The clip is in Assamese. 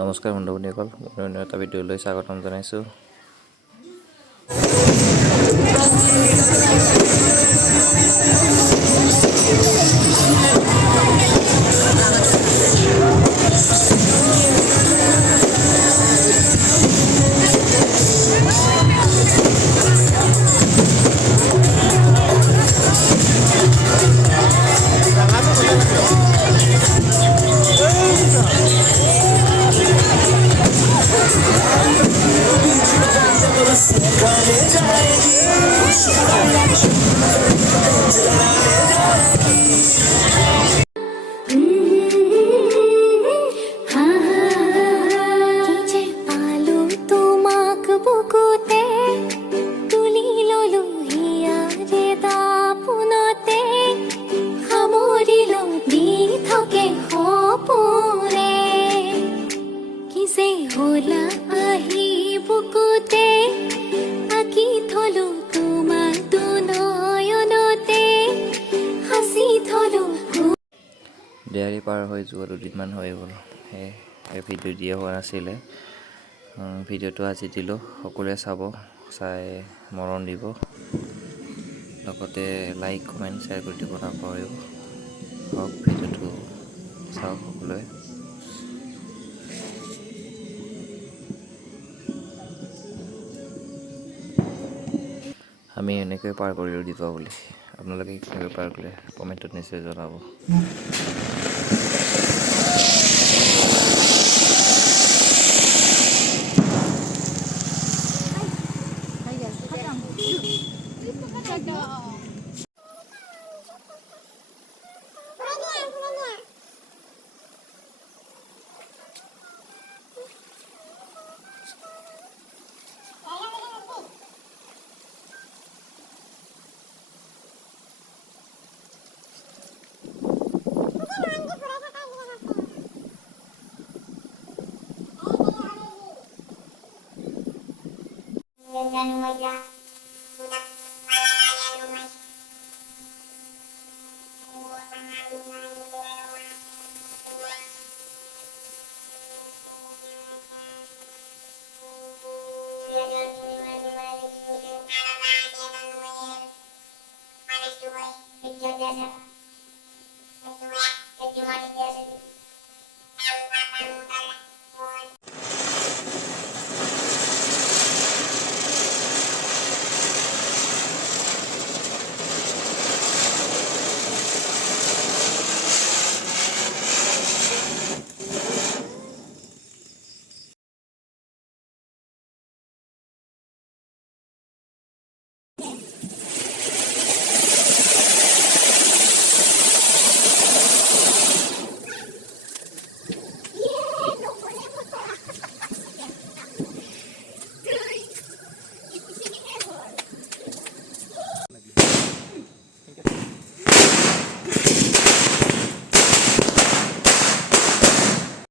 নমস্কাৰ বন্ধু বান্ধৱীসকল, অন্য এটা ভিডিঅ'লৈ স্বাগতম জনাইছোঁ। ডেয়াৰী পাৰ হৈ যোৱা 2 দিনমান হৈ গ'ল। সেই ভিডিঅ' দিয়া হোৱা নাছিলে। ভিডিঅ'টো আজি দিলোঁ, সকলোৱে চাব, চাই মৰম দিব, লগতে লাইক কমেণ্ট শ্বেয়াৰ কৰি দিব নাপাহৰিব। হওক, ভিডিঅ'টো চাওক সকলোৱে। আমি এনেকৈ পাৰ কৰিলোঁ দীপাৱলী। আপোনালোকে কেনেকৈ পাৰ কৰিলে কমেণ্টত নিশ্চয় জনাব। Panas juga,